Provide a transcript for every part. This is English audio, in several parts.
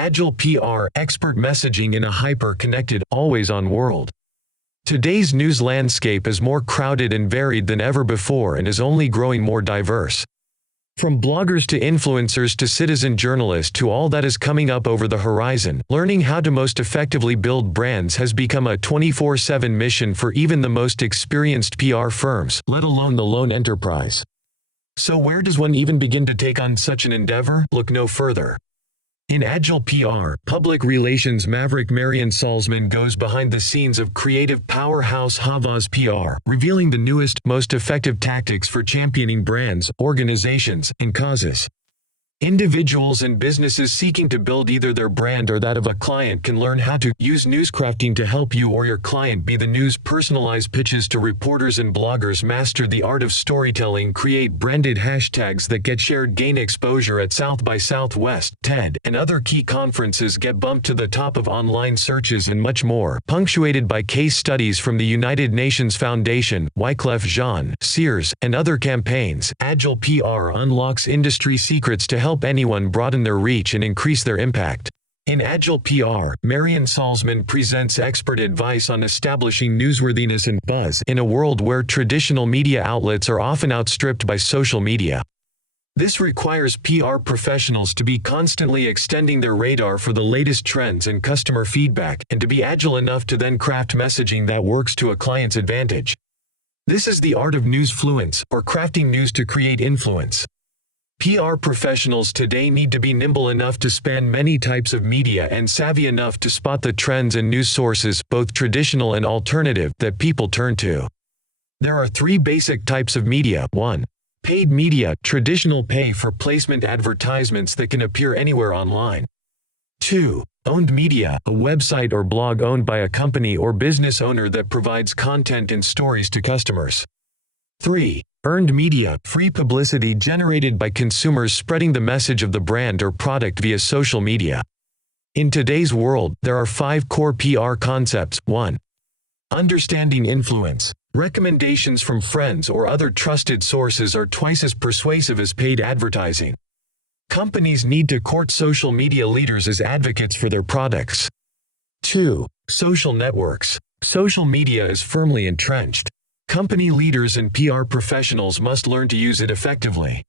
Agile PR, expert messaging in a hyper-connected, always-on world. Today's news landscape is more crowded and varied than ever before and is only growing more diverse. From bloggers to influencers to citizen journalists to all that is coming up over the horizon, learning how to most effectively build brands has become a 24/7 mission for even the most experienced PR firms, let alone the lone enterprise. So where does one even begin to take on such an endeavor? Look no further. In Agile PR, public relations maverick Marian Salzman goes behind the scenes of creative powerhouse Havas PR, revealing the newest, most effective tactics for championing brands, organizations, and causes. Individuals and businesses seeking to build either their brand or that of a client can learn how to use newscrafting to help you or your client be the news. Personalize pitches to reporters and bloggers. Master the art of storytelling. Create branded hashtags that get shared. Gain exposure at South by Southwest, TED, and other key conferences. Get bumped to the top of online searches and much more. Punctuated by case studies from the United Nations Foundation, Wyclef Jean, Sears, and other campaigns. Agile PR unlocks industry secrets to help anyone broaden their reach and increase their impact. In Agile PR, Marian Salzman presents expert advice on establishing newsworthiness and buzz in a world where traditional media outlets are often outstripped by social media. This requires PR professionals to be constantly extending their radar for the latest trends and customer feedback, and to be agile enough to then craft messaging that works to a client's advantage. This is the art of news fluence, or crafting news to create influence. PR professionals today need to be nimble enough to span many types of media and savvy enough to spot the trends and news sources, both traditional and alternative, that people turn to. There are three basic types of media. 1. Paid media, traditional pay for placement advertisements that can appear anywhere online. 2. Owned media, a website or blog owned by a company or business owner that provides content and stories to customers. 3. Earned media, free publicity generated by consumers spreading the message of the brand or product via social media. In today's world, there are 5 core PR concepts. 1. Understanding influence. Recommendations from friends or other trusted sources are twice as persuasive as paid advertising. Companies need to court social media leaders as advocates for their products. 2. Social networks. Social media is firmly entrenched. Company leaders and PR professionals must learn to use it effectively.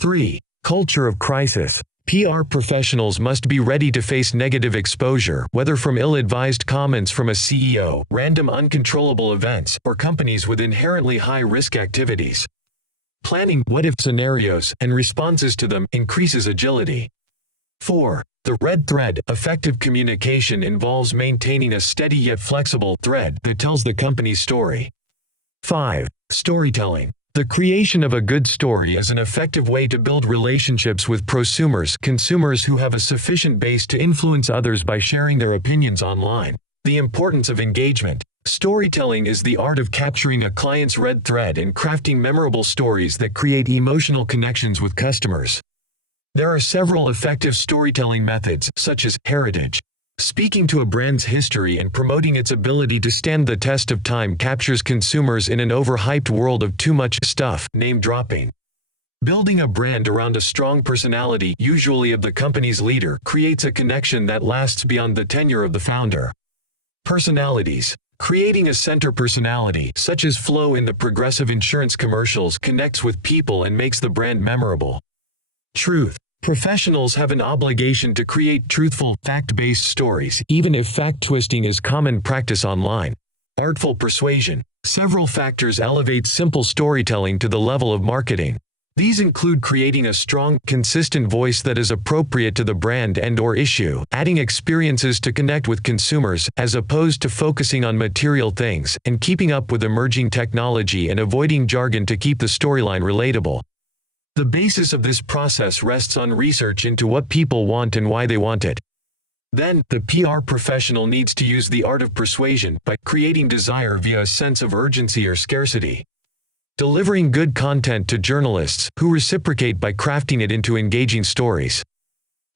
3. Culture of crisis. PR professionals must be ready to face negative exposure, whether from ill-advised comments from a CEO, random uncontrollable events, or companies with inherently high-risk activities. Planning what-if scenarios and responses to them increases agility. 4. The red thread. Effective communication involves maintaining a steady yet flexible thread that tells the company's story. 5. Storytelling. The creation of a good story is an effective way to build relationships with prosumers, consumers who have a sufficient base to influence others by sharing their opinions online. The importance of engagement. Storytelling is the art of capturing a client's red thread and crafting memorable stories that create emotional connections with customers. There are several effective storytelling methods, such as heritage. Speaking to a brand's history and promoting its ability to stand the test of time captures consumers in an overhyped world of too much stuff, name dropping. Building a brand around a strong personality, usually of the company's leader, creates a connection that lasts beyond the tenure of the founder. Personalities. Creating a center personality, such as Flo in the Progressive Insurance commercials, connects with people and makes the brand memorable. Truth. Professionals have an obligation to create truthful, fact-based stories, even if fact-twisting is common practice online. Artful persuasion. Several factors elevate simple storytelling to the level of marketing. These include creating a strong, consistent voice that is appropriate to the brand and/or issue, adding experiences to connect with consumers, as opposed to focusing on material things, and keeping up with emerging technology and avoiding jargon to keep the storyline relatable. The basis of this process rests on research into what people want and why they want it. Then, the PR professional needs to use the art of persuasion by creating desire via a sense of urgency or scarcity. Delivering good content to journalists, who reciprocate by crafting it into engaging stories.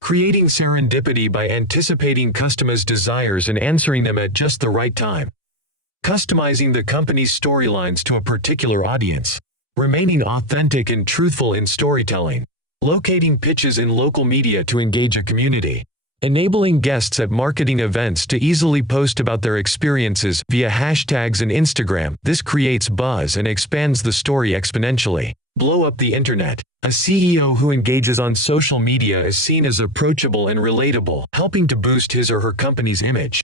Creating serendipity by anticipating customers' desires and answering them at just the right time. Customizing the company's storylines to a particular audience. Remaining authentic and truthful in storytelling. Locating pitches in local media to engage a community. enabling guests at marketing events to easily post about their experiences via hashtags and Instagram. This creates buzz and expands the story exponentially. Blow up the internet. A CEO who engages on social media is seen as approachable and relatable, helping to boost his or her company's image.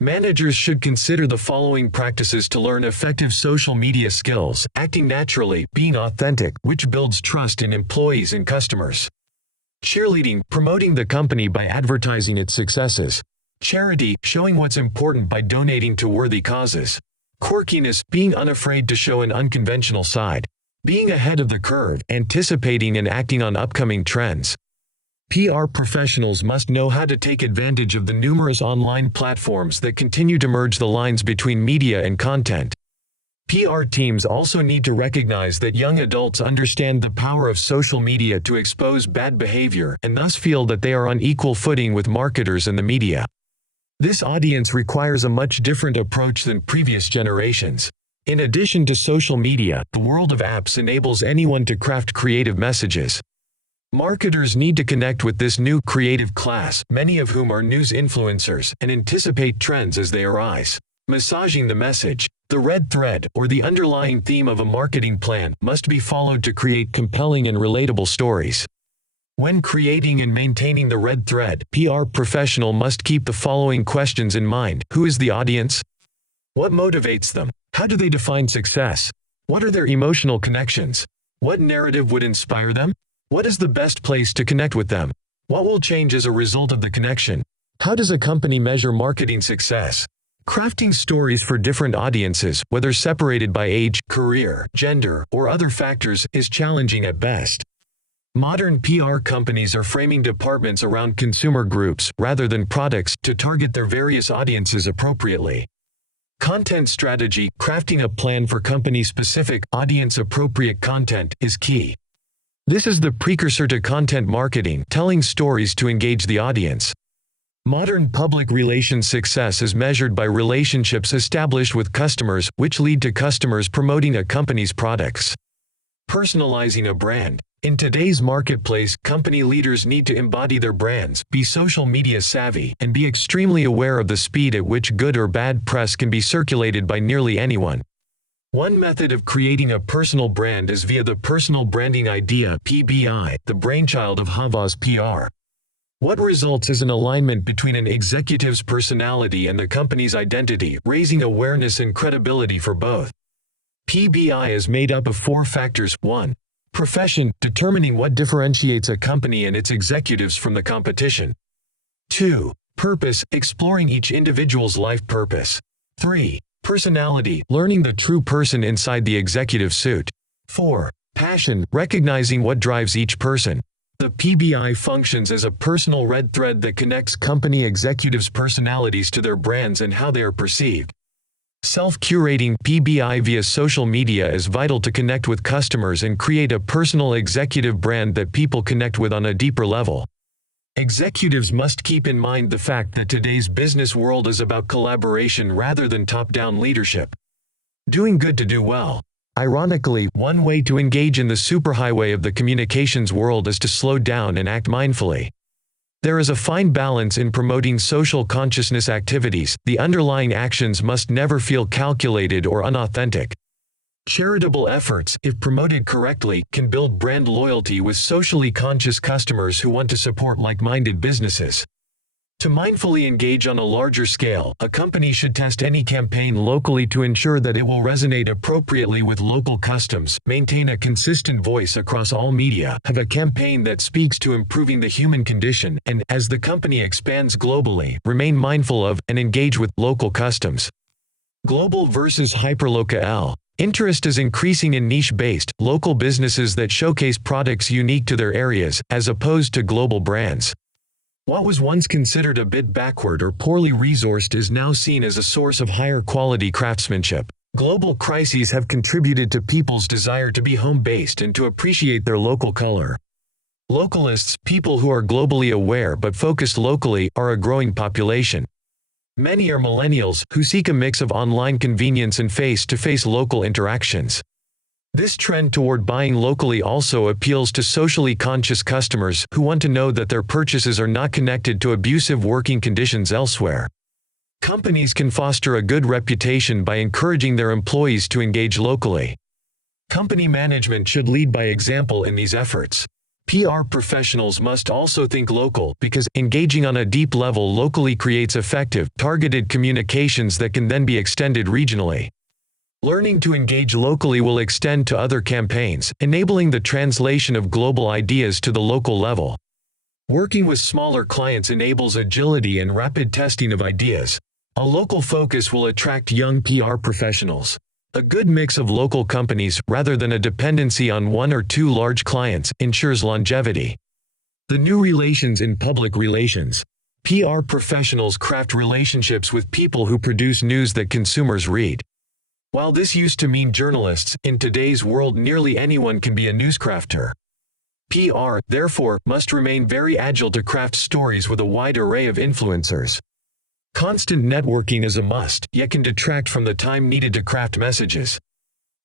Managers should consider the following practices to learn effective social media skills: acting naturally, being authentic, which builds trust in employees and customers. Cheerleading, promoting the company by advertising its successes. Charity, showing what's important by donating to worthy causes. Quirkiness, being unafraid to show an unconventional side. Being ahead of the curve, anticipating and acting on upcoming trends. PR professionals must know how to take advantage of the numerous online platforms that continue to merge the lines between media and content. PR teams also need to recognize that young adults understand the power of social media to expose bad behavior and thus feel that they are on equal footing with marketers and the media. This audience requires a much different approach than previous generations. In addition to social media, the world of apps enables anyone to craft creative messages. Marketers need to connect with this new creative class, many of whom are news influencers, and anticipate trends as they arise. Massaging the message. The red thread, or the underlying theme of a marketing plan, must be followed to create compelling and relatable stories. When creating and maintaining the red thread, PR professional must keep the following questions in mind. Who is the audience? What motivates them? How do they define success? What are their emotional connections? What narrative would inspire them? What is the best place to connect with them? What will change as a result of the connection? How does a company measure marketing success? Crafting stories for different audiences, whether separated by age, career, gender, or other factors, is challenging at best. Modern PR companies are framing departments around consumer groups, rather than products, to target their various audiences appropriately. Content strategy, crafting a plan for company-specific, audience-appropriate content, is key. This is the precursor to content marketing, telling stories to engage the audience. Modern public relations success is measured by relationships established with customers, which lead to customers promoting a company's products. Personalizing a brand. In today's marketplace, company leaders need to embody their brands, be social media savvy, and be extremely aware of the speed at which good or bad press can be circulated by nearly anyone. One method of creating a personal brand is via the personal branding idea (PBI), the brainchild of Havas PR. What results is an alignment between an executive's personality and the company's identity, raising awareness and credibility for both. PBI is made up of 4 factors. 1. Profession, determining what differentiates a company and its executives from the competition. 2. Purpose, exploring each individual's life purpose. 3. Personality, learning the true person inside the executive suit. 4. Passion, recognizing what drives each person. The PBI functions as a personal red thread that connects company executives' personalities to their brands and how they are perceived. Self-curating PBI via social media is vital to connect with customers and create a personal executive brand that people connect with on a deeper level. Executives must keep in mind the fact that today's business world is about collaboration rather than top-down leadership. Doing good to do well. Ironically, one way to engage in the superhighway of the communications world is to slow down and act mindfully. There is a fine balance in promoting social consciousness activities. The underlying actions must never feel calculated or unauthentic. Charitable efforts, if promoted correctly, can build brand loyalty with socially conscious customers who want to support like-minded businesses. To mindfully engage on a larger scale, a company should test any campaign locally to ensure that it will resonate appropriately with local customs, maintain a consistent voice across all media, have a campaign that speaks to improving the human condition, and, as the company expands globally, remain mindful of, and engage with, local customs. Global versus hyperlocal. Interest is increasing in niche-based, local businesses that showcase products unique to their areas, as opposed to global brands. What was once considered a bit backward or poorly resourced is now seen as a source of higher quality craftsmanship. Global crises have contributed to people's desire to be home-based and to appreciate their local color. Localists, people who are globally aware but focused locally, are a growing population. Many are millennials, who seek a mix of online convenience and face-to-face local interactions. This trend toward buying locally also appeals to socially conscious customers who want to know that their purchases are not connected to abusive working conditions elsewhere. Companies can foster a good reputation by encouraging their employees to engage locally. Company management should lead by example in these efforts. PR professionals must also think local because engaging on a deep level locally creates effective, targeted communications that can then be extended regionally. Learning to engage locally will extend to other campaigns, enabling the translation of global ideas to the local level. Working with smaller clients enables agility and rapid testing of ideas. A local focus will attract young PR professionals. A good mix of local companies, rather than a dependency on one or two large clients, ensures longevity. The new relations in public relations. PR professionals craft relationships with people who produce news that consumers read. While this used to mean journalists, in today's world nearly anyone can be a newscrafter. PR, therefore, must remain very agile to craft stories with a wide array of influencers. Constant networking is a must, yet can detract from the time needed to craft messages.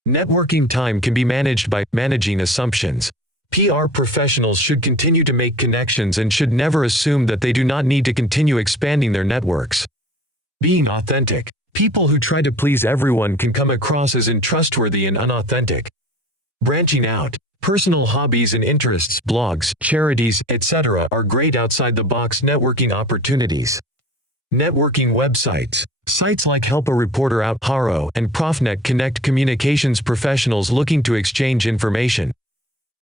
Networking time can be managed by managing assumptions. PR professionals should continue to make connections and should never assume that they do not need to continue expanding their networks. Being authentic. People who try to please everyone can come across as untrustworthy and unauthentic. Branching out. Personal hobbies and interests, blogs, charities, etc. are great outside-the-box networking opportunities. Networking websites. Sites like Help a Reporter Out, Haro, and Profnet connect communications professionals looking to exchange information.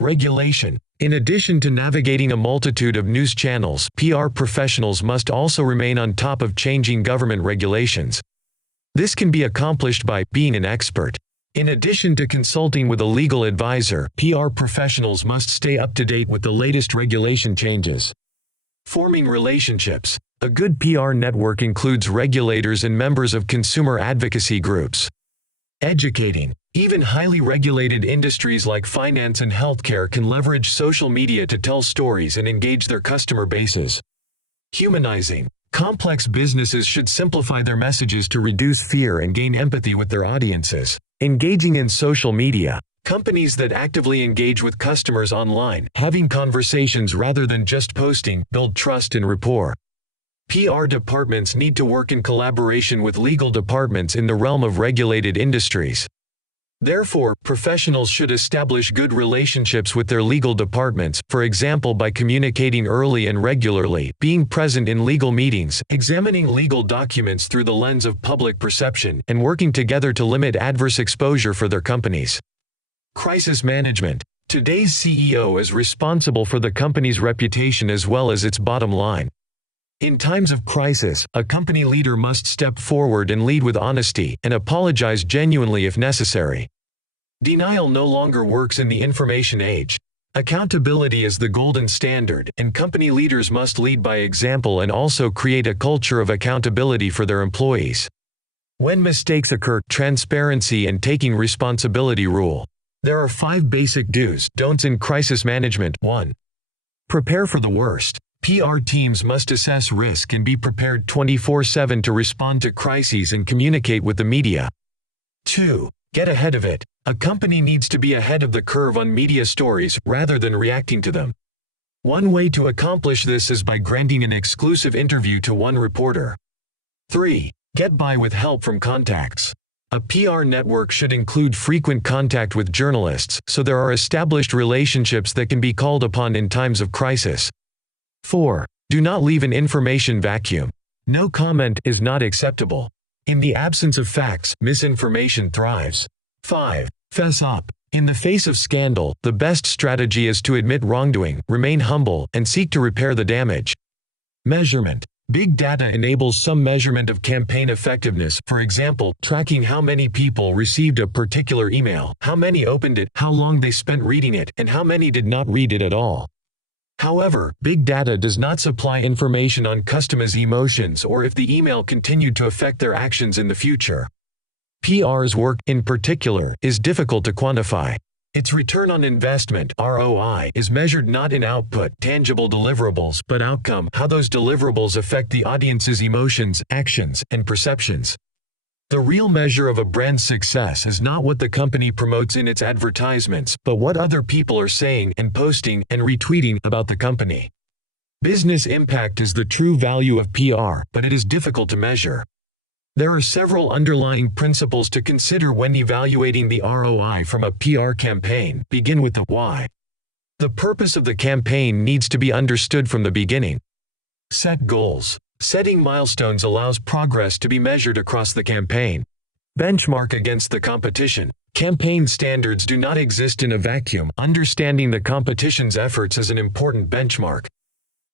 Regulation. In addition to navigating a multitude of news channels, PR professionals must also remain on top of changing government regulations. This can be accomplished by being an expert. In addition to consulting with a legal advisor, PR professionals must stay up to date with the latest regulation changes. Forming relationships. A good PR network includes regulators and members of consumer advocacy groups. Educating. Even highly regulated industries like finance and healthcare can leverage social media to tell stories and engage their customer bases. Humanizing. Complex businesses should simplify their messages to reduce fear and gain empathy with their audiences. Engaging in social media. Companies that actively engage with customers online, having conversations rather than just posting, build trust and rapport. PR departments need to work in collaboration with legal departments in the realm of regulated industries. Therefore, professionals should establish good relationships with their legal departments, for example by communicating early and regularly, being present in legal meetings, examining legal documents through the lens of public perception, and working together to limit adverse exposure for their companies. Crisis management. Today's CEO is responsible for the company's reputation as well as its bottom line. In times of crisis, a company leader must step forward and lead with honesty, and apologize genuinely if necessary. Denial no longer works in the information age. Accountability is the golden standard, and company leaders must lead by example and also create a culture of accountability for their employees. When mistakes occur, transparency and taking responsibility rule. There are 5 basic do's, don'ts in crisis management. 1. Prepare for the worst. PR teams must assess risk and be prepared 24/7 to respond to crises and communicate with the media. 2. Get ahead of it. A company needs to be ahead of the curve on media stories, rather than reacting to them. One way to accomplish this is by granting an exclusive interview to one reporter. 3. Get by with help from contacts. A PR network should include frequent contact with journalists, so there are established relationships that can be called upon in times of crisis. 4. Do not leave an information vacuum. No comment is not acceptable. In the absence of facts, misinformation thrives. 5. Fess up. In the face of scandal, the best strategy is to admit wrongdoing, remain humble, and seek to repair the damage. Measurement. Big data enables some measurement of campaign effectiveness, for example, tracking how many people received a particular email, how many opened it, how long they spent reading it, and how many did not read it at all. However, big data does not supply information on customers' emotions or if the email continued to affect their actions in the future. PR's work, in particular, is difficult to quantify. Its return on investment (ROI) is measured not in output, tangible deliverables, but outcome, how those deliverables affect the audience's emotions, actions, and perceptions. The real measure of a brand's success is not what the company promotes in its advertisements, but what other people are saying and posting and retweeting about the company. Business impact is the true value of PR, but it is difficult to measure. There are several underlying principles to consider when evaluating the ROI from a PR campaign. Begin with the why. The purpose of the campaign needs to be understood from the beginning. Set goals. Setting milestones allows progress to be measured across the campaign. Benchmark against the competition. Campaign standards do not exist in a vacuum. Understanding the competition's efforts is an important benchmark.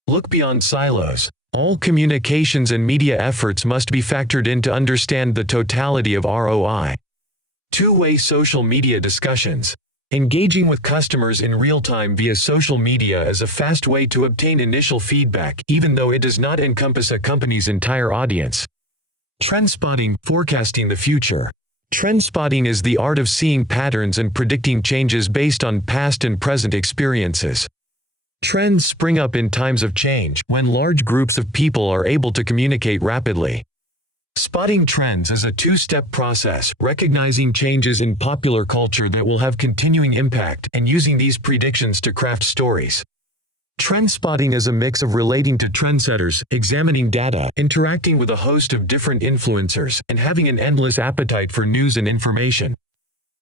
Look beyond silos. All communications and media efforts must be factored in to understand the totality of ROI. Two-way social media discussions. Engaging with customers in real time via social media is a fast way to obtain initial feedback, even though it does not encompass a company's entire audience. Trend spotting, forecasting the future. Trend spotting is the art of seeing patterns and predicting changes based on past and present experiences. Trends spring up in times of change, when large groups of people are able to communicate rapidly. Spotting trends is a two-step process, recognizing changes in popular culture that will have continuing impact and using these predictions to craft stories. Trend spotting is a mix of relating to trendsetters, examining data, interacting with a host of different influencers, and having an endless appetite for news and information.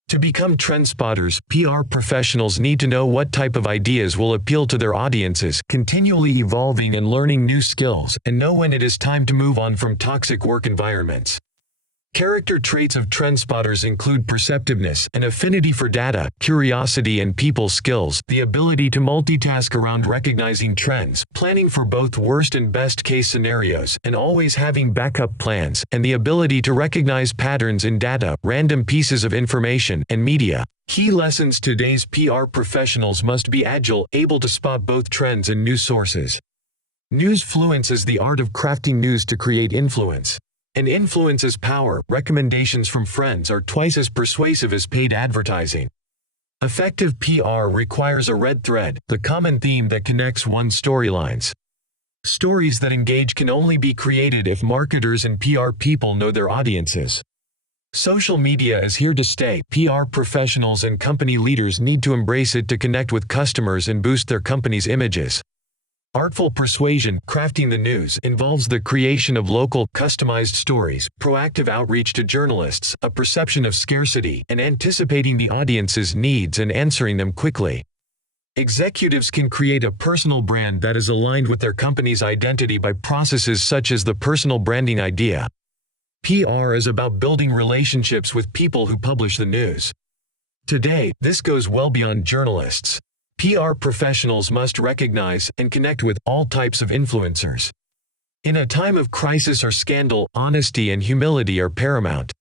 To become trend spotters, PR professionals need to know what type of ideas will appeal to their audiences, continually evolving and learning new skills, and know when it is time to move on from toxic work environments. Character traits of trend spotters include perceptiveness, an affinity for data, curiosity and people skills, the ability to multitask around recognizing trends, planning for both worst and best case scenarios, and always having backup plans, and the ability to recognize patterns in data, random pieces of information, and media. Key lessons: today's PR professionals must be agile, able to spot both trends and news sources. News fluence is the art of crafting news to create influence. And influence is power. Recommendations from friends are twice as persuasive as paid advertising. Effective PR requires a red thread, the common theme that connects one's storylines. Stories that engage can only be created if marketers and PR people know their audiences. Social media is here to stay. PR professionals and company leaders need to embrace it to connect with customers and boost their company's images. Artful persuasion, crafting the news, involves the creation of local, customized stories, proactive outreach to journalists, a perception of scarcity, and anticipating the audience's needs and answering them quickly. Executives can create a personal brand that is aligned with their company's identity by processes such as the personal branding idea. PR is about building relationships with people who publish the news. Today, this goes well beyond journalists. PR professionals must recognize and connect with all types of influencers. In a time of crisis or scandal, honesty and humility are paramount.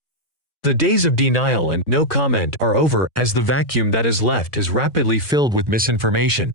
The days of denial and no comment are over, as the vacuum that is left is rapidly filled with misinformation.